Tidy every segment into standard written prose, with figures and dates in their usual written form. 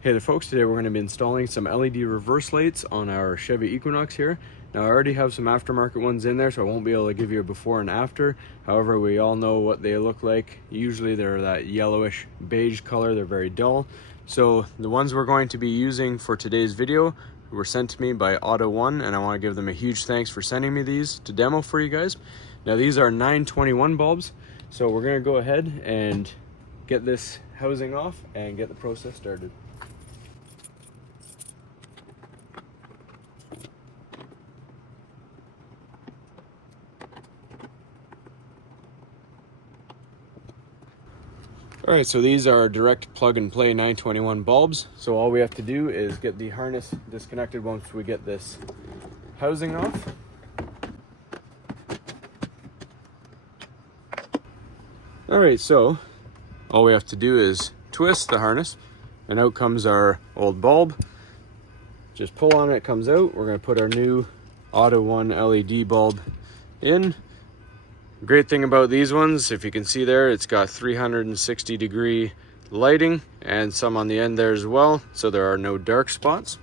Hey there folks, today we're going to be installing some LED reverse lights on our Chevy Equinox here. Now I already have some aftermarket ones in there, so I won't be able to give you a before and after. However, we all know what they look like. Usually they're that yellowish beige color, they're very dull. So the ones we're going to be using for today's video were sent to me by AUTOONE, and I want to give them a huge thanks for sending me these to demo for you guys. Now these are 921 bulbs, so we're going to go ahead and get this housing off and get the process started. All right, so these are direct plug and play 921 bulbs. So all we have to do is get the harness disconnected once we get this housing off. All right, so all we have to do is twist the harness and out comes our old bulb. Just pull on it, it comes out. We're gonna put our new AUTOONE LED bulb in. Great thing about these ones, if you can see there, it's got 360-degree lighting and some on the end there as well, so there are no dark spots.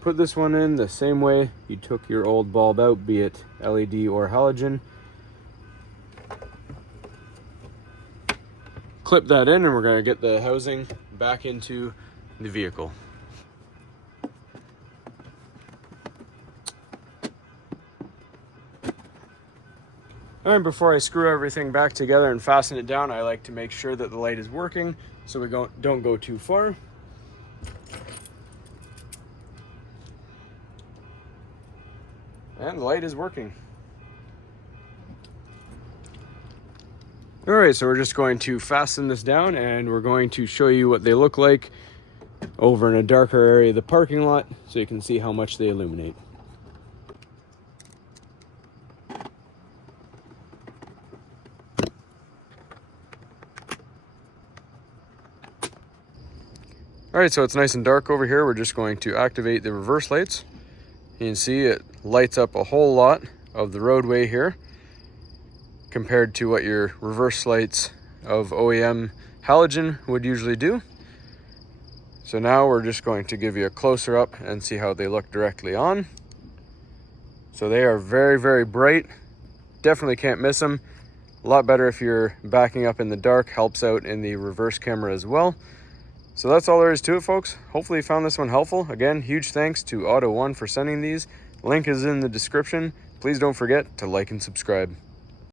Put this one in the same way you took your old bulb out, be it LED or halogen. Clip that in and we're going to get the housing back into the vehicle. And before I screw everything back together and fasten it down, I like to make sure that the light is working so we don't go too far. And the light is working. All right, so we're just going to fasten this down and we're going to show you what they look like over in a darker area of the parking lot so you can see how much they illuminate. All right, so it's nice and dark over here. We're just going to activate the reverse lights. You can see it lights up a whole lot of the roadway here compared to what your reverse lights of OEM halogen would usually do. So now we're just going to give you a closer up and see how they look directly on. So they are very, very bright. Definitely can't miss them. A lot better if you're backing up in the dark, helps out in the reverse camera as well. So that's all there is to it, folks. Hopefully you found this one helpful. Again, huge thanks to AUTOONE for sending these. Link is in the description. Please don't forget to like and subscribe.